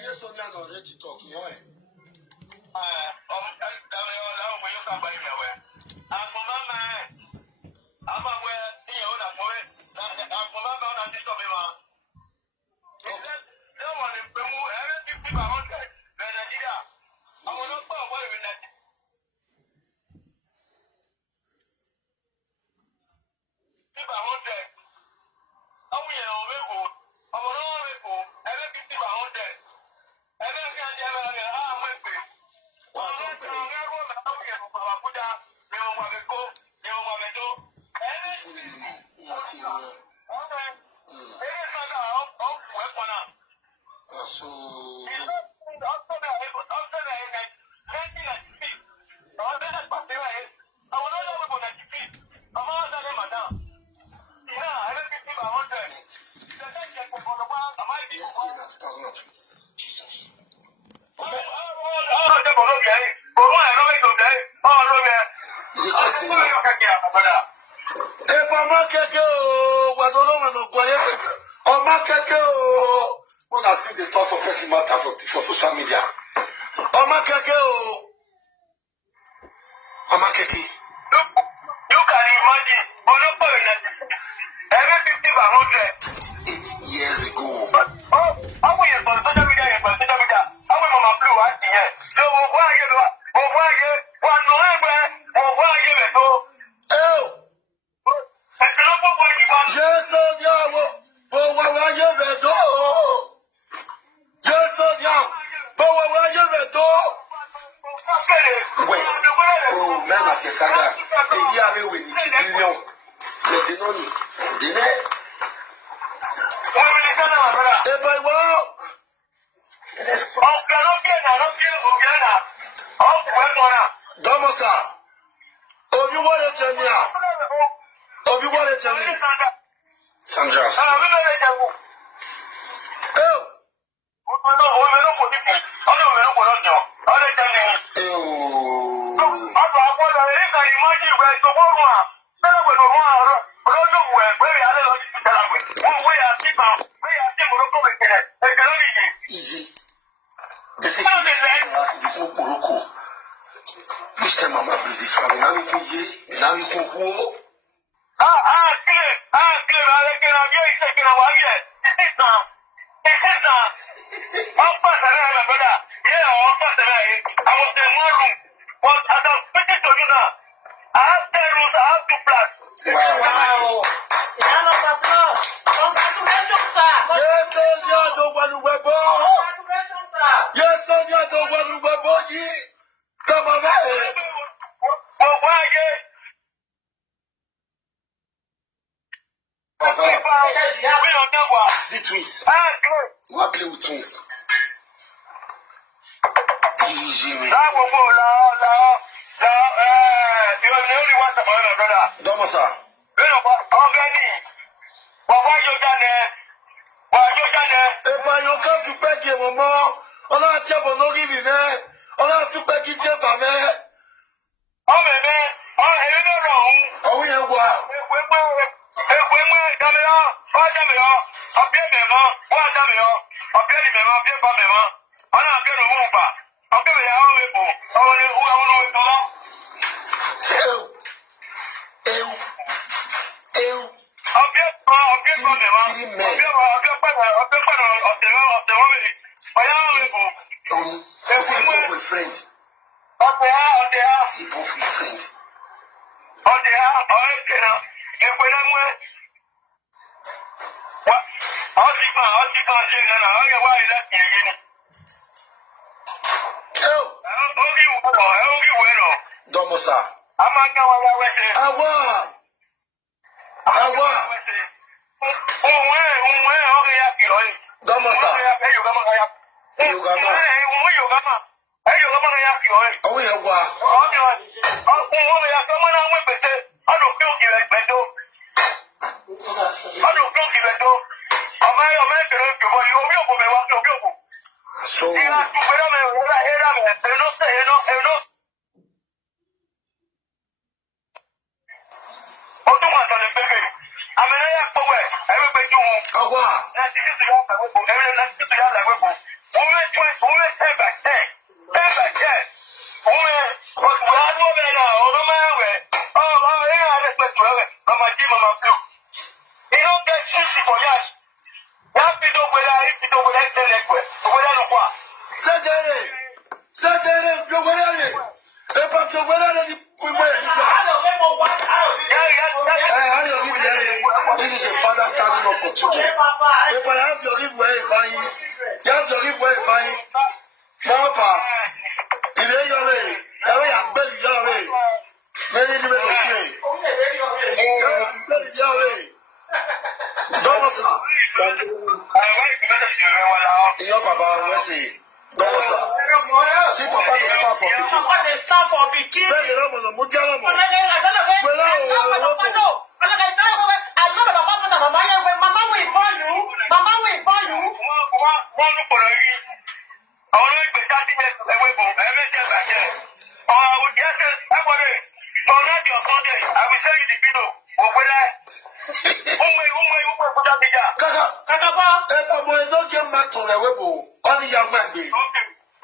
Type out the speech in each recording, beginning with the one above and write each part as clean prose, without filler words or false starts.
Yes, on your already talking. For social media. You can imagine. 8 years ago. How will you social media? How will Mama Blue ask you? So why you Sandra. Easy. This is Morocco. This time Mama be this one. Now we can go. See twins. What play with twins? Easy me. Domosa. You come to beg your mama. On a table, no giving there. On a super give your family. Oh, we have one. Domosa. Domosa. Oh, we have one. So This is a father standing up for children. If I have your give way, you have your give way, Papa, if you're your way, I bet your way. Many people will say, your way. Don't say, your Papa, let's see. Don't say. See, Papa, they stand for Pikin. Bẹ́ẹ̀ni lọ́mọ náà mo jẹ́ lọ́mọ. Pẹ̀lú àwọn ọ̀rọ̀ I love the papa and mama here when mama will born you. Mama will born you. One look for you. I want to be starting away from everything back here. Yes, everybody. For not your Sunday, I will send you the video. Kaka boy, don't get mad to the webo. Only young man be.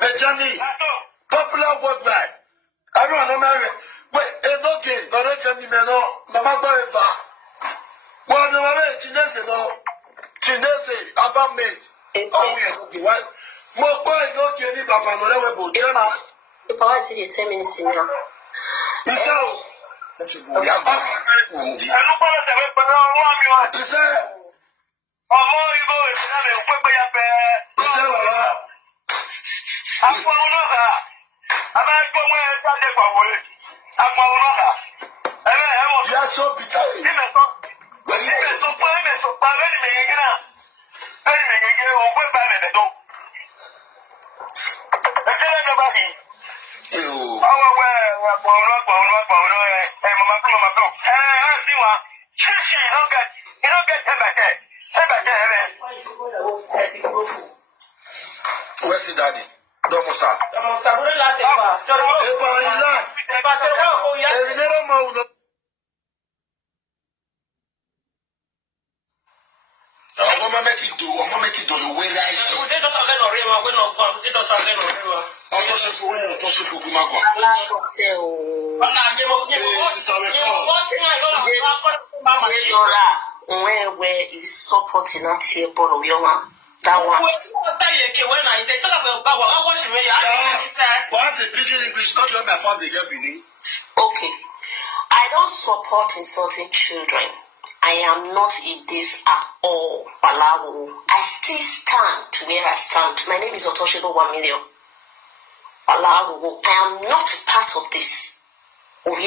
The journey. Popular worldwide. I don't know marry. Wait, it's okay, but I can't be man. Mama go ever. Well, no, Chinese, about made. Oh, yeah, what? More boy, no getting up on the webo. If I see you 10 minutes in now. It's out. That's a boy. You are so bitter. Where's the daddy? Domosa. Where is supporting that here, that one. Okay. I don't support insulting children. I am not in this at all. I still stand where I stand. My name is Otoshibo 1 million. I am not part of this. When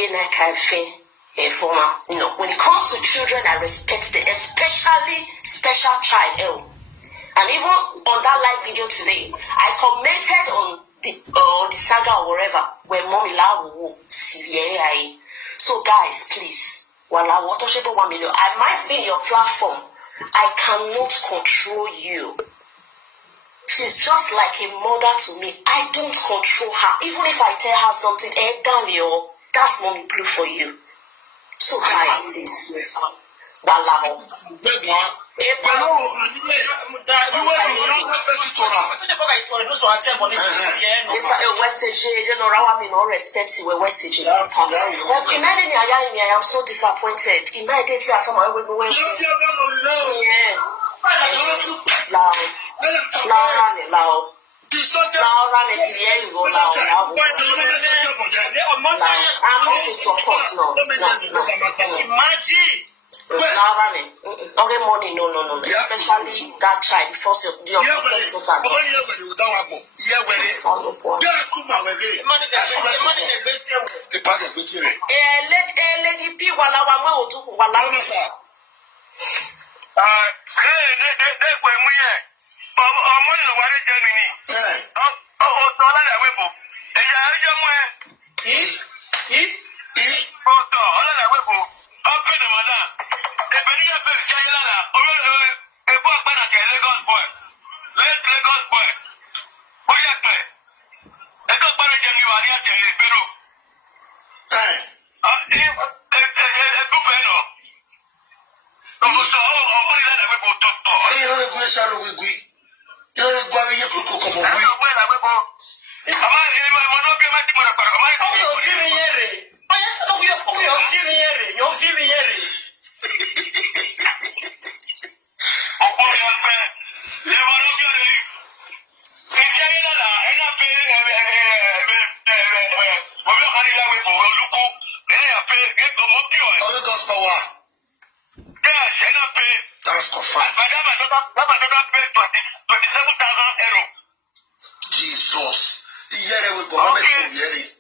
it comes to children, I respect them, especially special child. And even on that live video today, I commented on the saga or whatever where Mommy Lawu CVA. So guys, please, I might be in your platform. I cannot control you. She's just like a mother to me. I don't control her. Even if I tell her something, that's Mommy Blue for you. So guys, please, I am so disappointed. Okay, money, no. Especially that child, first your Lady P, You're going to come on. That's confirmed. Jesus. Yere we go. How much you yere?